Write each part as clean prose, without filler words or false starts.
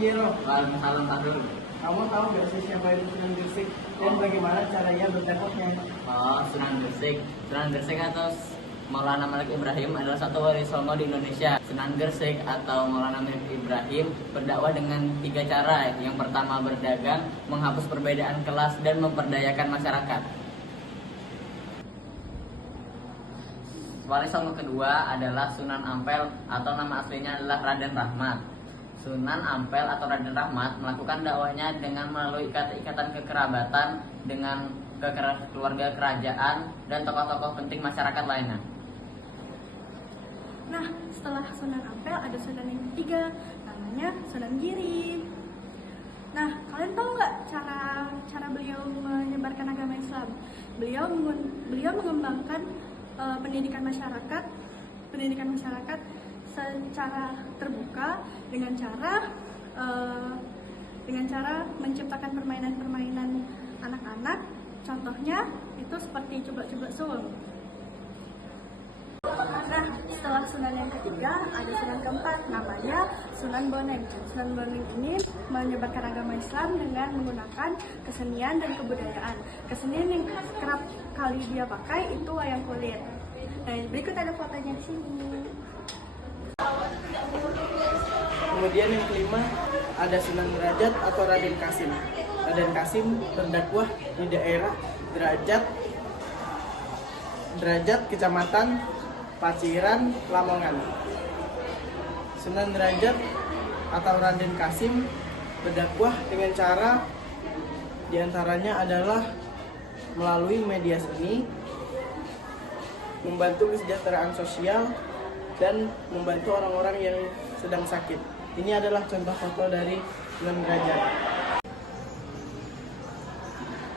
Jero. Waalaikumsalam Abdul. Kamu tahu gak sih siapa itu Sunan Gresik dan bagaimana cara ia berdakwahnya? Oh, Sunan Gresik. Sunan Gresik atau Maulana Malik Ibrahim adalah satu wali songo di Indonesia. Sunan Gresik atau Maulana Malik Ibrahim berdakwah dengan 3 cara. Yang pertama berdagang, menghapus perbedaan kelas, dan memperdayakan masyarakat. Wali songo kedua adalah Sunan Ampel atau nama aslinya adalah Raden Rahmat. Sunan Ampel atau Raden Rahmat melakukan dakwahnya dengan melalui ikatan kekerabatan dengan keluarga kerajaan dan tokoh-tokoh penting masyarakat lainnya. Nah, setelah Sunan Ampel ada Sunan yang ketiga, namanya Sunan Giri. Nah, kalian tahu nggak cara beliau menyebarkan agama Islam? Beliau mengembangkan pendidikan masyarakat secara terbuka dengan cara menciptakan permainan-permainan anak-anak. Contohnya itu seperti coba-coba sul. Nah, setelah Sunan yang ketiga ada Sunan keempat, namanya Sunan Boneng. Sunan Boneng ini menyebarkan agama Islam dengan menggunakan kesenian dan kebudayaan. Kesenian yang kerap kali dia pakai itu wayang kulit. Nah, berikut ada fotonya di sini. Kemudian yang kelima ada Sunan Derajat atau Raden Kasim. Raden Kasim berdakwah di daerah Derajat Kecamatan Paciran, Lamongan. Sunan Derajat atau Raden Kasim berdakwah dengan cara diantaranya adalah melalui media seni, membantu kesejahteraan sosial, dan membantu orang-orang yang sedang sakit. Ini adalah contoh foto dari Sunan Derajat.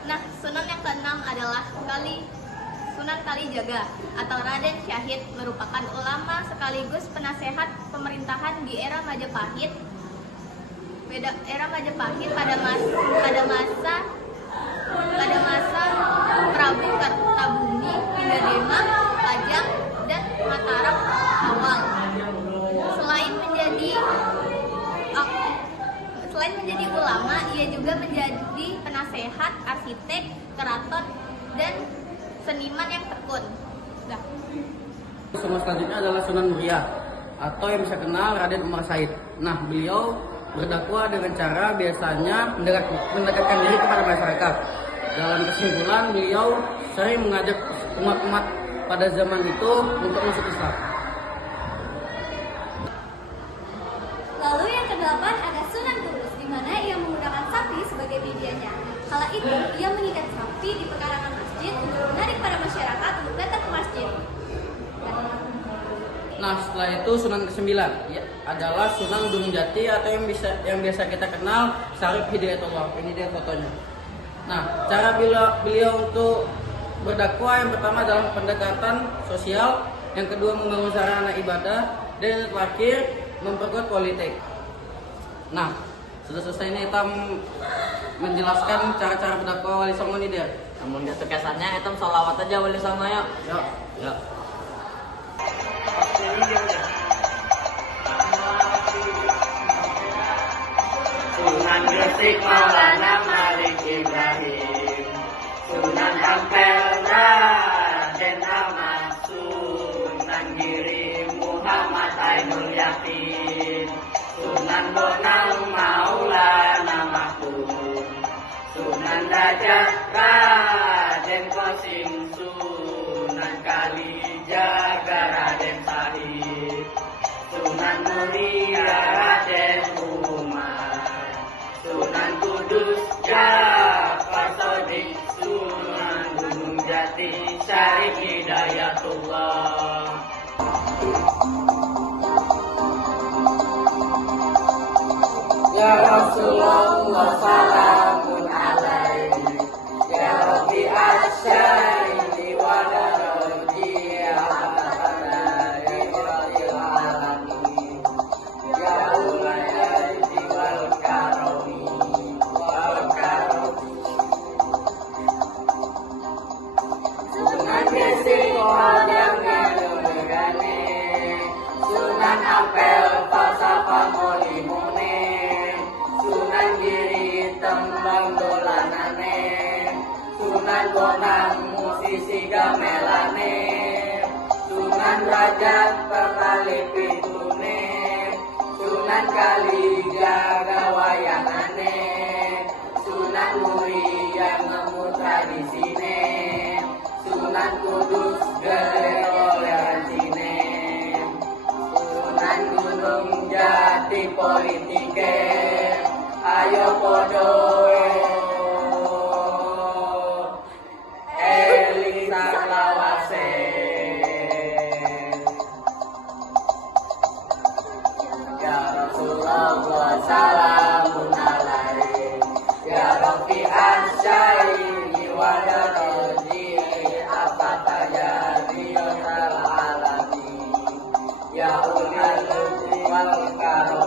Nah, Sunan yang keenam adalah Sunan Kalijaga atau Raden Syahid, merupakan ulama sekaligus penasehat pemerintahan di era Majapahit. Pada masa Prabu Kartabumi, Indadema, Pajang, dan Mataram awal. Selain menjadi ulama, ia juga menjadi penasehat, arsitek, keraton, dan seniman yang tekun. Sunan selanjutnya adalah Sunan Muria atau yang bisa kenal Raden Umar Said. Nah, beliau berdakwah dengan cara biasanya mendekatkan diri kepada masyarakat. Dalam kesimpulan, beliau sering mengajak umat-umat pada zaman itu untuk masuk Islam. Lalu yang kedelapan ada Sunan Kudus, di mana ia menggunakan sapi sebagai medianya. Kala itu, ia mengikat sapi di pekarangan masjid untuk menarik para masyarakat untuk datang ke masjid. Nah, setelah itu Sunan ke-9 adalah Sunan Gunung Jati atau yang biasa kita kenal Syarif Hidayatullah. Ini dia fotonya. Nah, cara beliau untuk berdakwah yang pertama adalah pendekatan sosial, yang kedua membangun sarana ibadah, dan yang terakhir memperkuat politik. Nah, sudah selesai ini kita menjelaskan cara-cara berdakwah wali songo ini dia. Namun gak kesannya kita sholawat aja wali songo yuk. Yuk. Sunan Gresik Maulana Malik Ibrahim, Sunan Ampel Raden Ahmad, Sunan Giri Muhammad Ainul Yakin, Sunan Bonang Maulana Mahmud, Sunan Derajat Raden Qasim, Sunan Kalijaga Raden Syahid, Sunan Muria Raden Umar, Sunan Kudus Ja'far Shadiq, Sunan Gunung Jati Syarif Hidayatullah. Ya Rasulullah salamun alaihi, ya Rabbi asyari wa daraji abadana ya alamin, ya ulayati wal karami wal karami. Sunan Gresik Kodang Sunan Ampel Pasapa Molimone, gamelane Sunan Rajat perkali pitune Sunan Kalijaga wayangane Sunan Muria nemu tradisine Sunan Kudus gede toleransinya Sunan Gunung Jati politike ayo podo Elisa Lawase Ya Rasulullah salamun alaihi Ya Rabbi Asyari Wadaroji apa tajadi Alami Ya Ulil Wal Karom